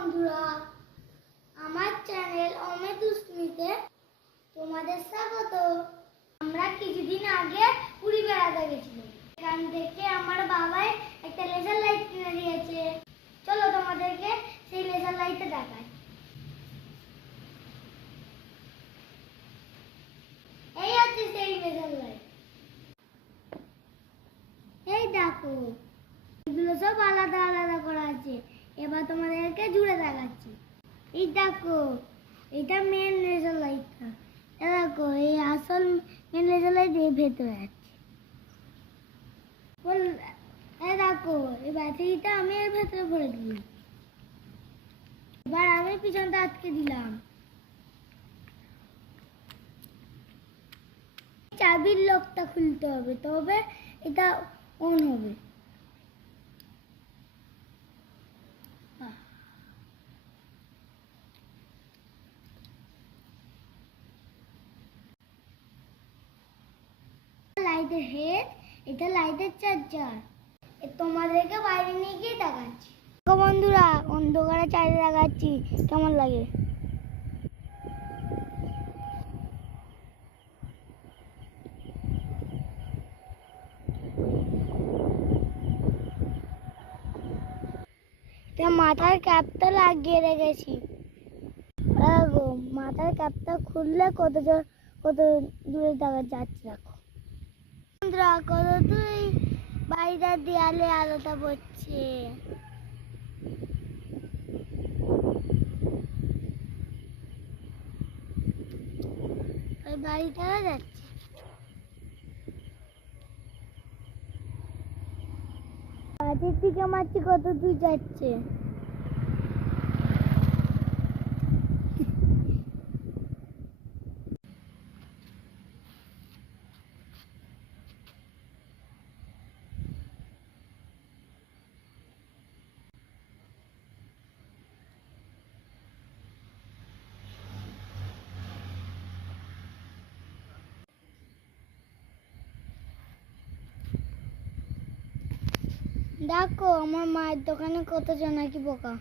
বন্ধুরা, আমার চ্যানেল অমিত দুষ্টমিতে তোমাদের স্বাগত। আমরা কিছুদিন আগে পুরী বেড়াতে গেছিলাম। এখান থেকে আমার বাবাই একটা লেজার লাইট কিনে দিয়েছে। চলো তোমাদেরকে সেই লেজার লাইটটা দেখাই। এই হচ্ছে সেই লেজার লাইট। এই দেখো, এগুলো সব আলাদা আলাদা করা আছে। এবার তোমাদেরকে জুড়ে দেখাচ্ছি। এই দেখো, এটা মেন লেজার লাইটটা। দেখো, এই আসল মেন লেজার লাইট এর ভেতরে আছে। এই দেখো, এই ব্যাটারিটা আমি এর ভেতরে ভরে দিলাম। এবার আমি পিছনটা আটকে দিলাম। চাবির লকটা খুলতে হবে, তবে এটা অন হবে। লাইটের হেড, এটা লাইটের চার্জার। তোমাদেরকে বাইরে নিয়ে গিয়ে দেখাচ্ছি। বন্ধুরা, অন্ধকারে চাইলে দেখাচ্ছি কেমন লাগে। মাথার ক্যাপটা লাগিয়ে রেখেছি। মাথার ক্যাপটা খুললে কত দূরে দেখা যাচ্ছে। দেখো বন্ধুরা, কত দূর বাড়িটার দেয়ালে আলোটা পড়ছে। ওই বাড়িটা যাচ্ছে। বাড়ির দিকে মারছি, কত দূর যাচ্ছে। দেখো, আমার মায়ের দোকানে কত জনাকি পোকা।